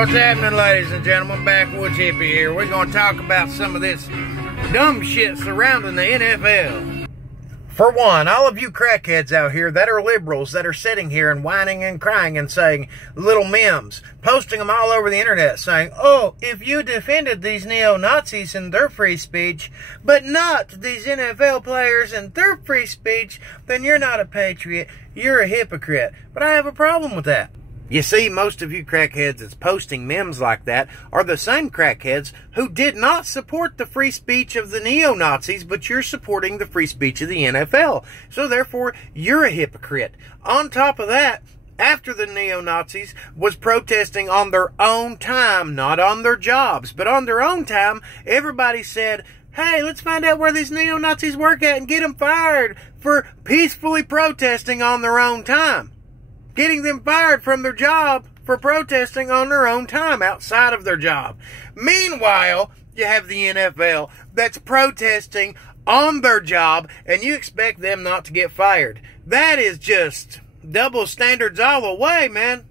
What's happening, ladies and gentlemen? Backwoods Hippie here. We're going to talk about some of this dumb shit surrounding the NFL. For one, all of you crackheads out here that are liberals that are sitting here and whining and crying and saying little memes, posting them all over the internet saying, oh, if you defended these neo-Nazis and their free speech, but not these NFL players and their free speech, then you're not a patriot, you're a hypocrite. But I have a problem with that. You see, most of you crackheads that's posting memes like that are the same crackheads who did not support the free speech of the neo-Nazis, but you're supporting the free speech of the NFL. So therefore, you're a hypocrite. On top of that, after the neo-Nazis was protesting on their own time, not on their jobs, but on their own time, everybody said, hey, let's find out where these neo-Nazis work at and get them fired for peacefully protesting on their own time. Getting them fired from their job for protesting on their own time outside of their job. Meanwhile, you have the NFL that's protesting on their job and you expect them not to get fired. That is just double standards all the way, man.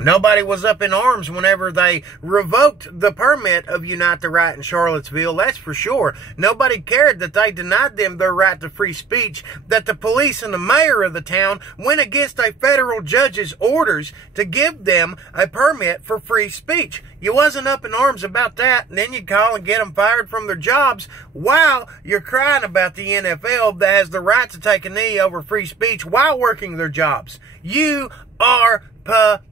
Nobody was up in arms whenever they revoked the permit of Unite the Right in Charlottesville, that's for sure. Nobody cared that they denied them their right to free speech, that the police and the mayor of the town went against a federal judge's orders to give them a permit for free speech. You wasn't up in arms about that, and then you call and get them fired from their jobs while you're crying about the NFL that has the right to take a knee over free speech while working their jobs. You are pathetic.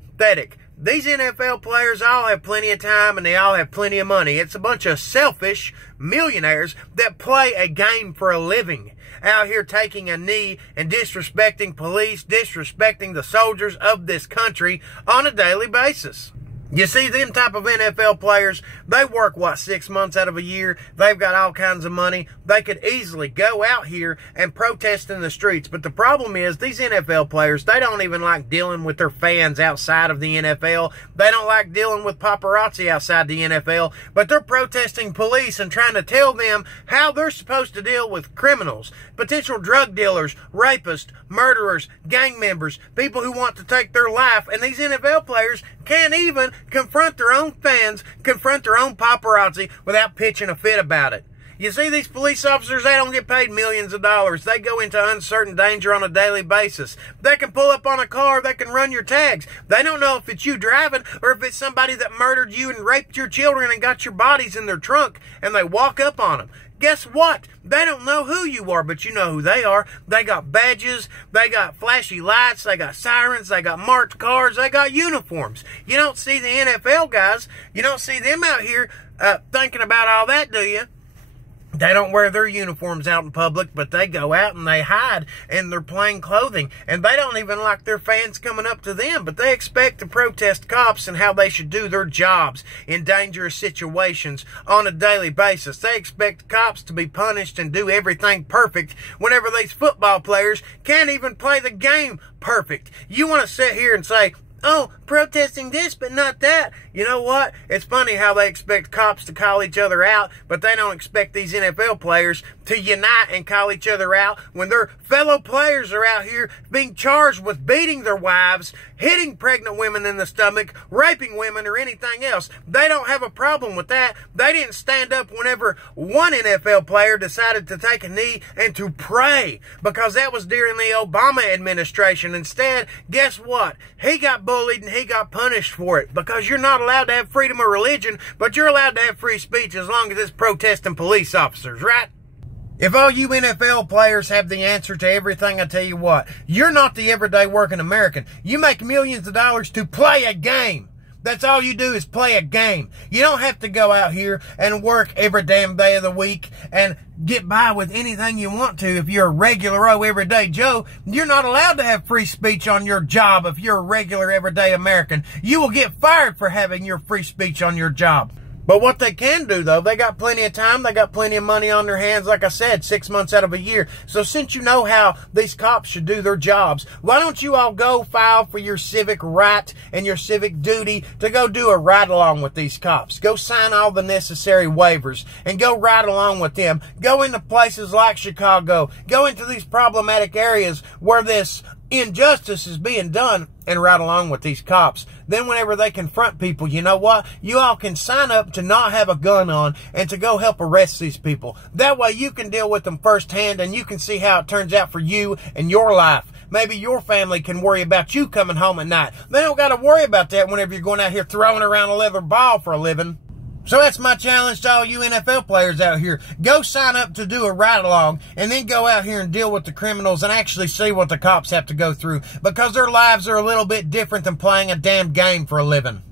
These NFL players all have plenty of time and they all have plenty of money. It's a bunch of selfish millionaires that play a game for a living, out here taking a knee and disrespecting police, disrespecting the soldiers of this country on a daily basis. You see, them type of NFL players, they work, 6 months out of a year. They've got all kinds of money. They could easily go out here and protest in the streets. But the problem is, these NFL players, they don't even like dealing with their fans outside of the NFL. They don't like dealing with paparazzi outside the NFL. But they're protesting police and trying to tell them how they're supposed to deal with criminals, potential drug dealers, rapists, murderers, gang members, people who want to take their life. And these NFL players can't even confront their own fans, confront their own paparazzi without pitching a fit about it. You see, these police officers, they don't get paid millions of dollars. They go into uncertain danger on a daily basis. They can pull up on a car, they can run your tags. They don't know if it's you driving or if it's somebody that murdered you and raped your children and got your bodies in their trunk, and they walk up on them. Guess what? They don't know who you are, but you know who they are. They got badges, they got flashy lights, they got sirens, they got marked cars, they got uniforms. You don't see the NFL guys, you don't see them out here thinking about all that, do you? They don't wear their uniforms out in public, but they go out and they hide in their plain clothing. And they don't even like their fans coming up to them, but they expect to protest cops and how they should do their jobs in dangerous situations on a daily basis. They expect cops to be punished and do everything perfect whenever these football players can't even play the game perfect. You want to sit here and say, oh, protesting this but not that. You know what? It's funny how they expect cops to call each other out, but they don't expect these NFL players to unite and call each other out when their fellow players are out here being charged with beating their wives, hitting pregnant women in the stomach, raping women, or anything else. They don't have a problem with that. They didn't stand up whenever one NFL player decided to take a knee and to pray, because that was during the Obama administration. Instead, guess what? He got bullied and he got punished for it, because you're not allowed to have freedom of religion, but you're allowed to have free speech as long as it's protesting police officers, right? If all you NFL players have the answer to everything, I tell you what, you're not the everyday working American. You make millions of dollars to play a game. That's all you do is play a game. You don't have to go out here and work every damn day of the week and get by with anything you want to if you're a regular everyday Joe. You're not allowed to have free speech on your job if you're a regular everyday American. You will get fired for having your free speech on your job. But what they can do, though, they got plenty of time, they got plenty of money on their hands, like I said, 6 months out of a year. So since you know how these cops should do their jobs, why don't you all go file for your civic right and your civic duty to go do a ride-along with these cops? Go sign all the necessary waivers and go ride along with them. Go into places like Chicago. Go into these problematic areas where this injustice is being done and right along with these cops. Then whenever they confront people, you know what? You all can sign up to not have a gun on and to go help arrest these people. That way you can deal with them firsthand and you can see how it turns out for you and your life. Maybe your family can worry about you coming home at night. They don't got to worry about that whenever you're going out here throwing around a leather ball for a living. So that's my challenge to all you NFL players out here. Go sign up to do a ride-along and then go out here and deal with the criminals and actually see what the cops have to go through, because their lives are a little bit different than playing a damn game for a living.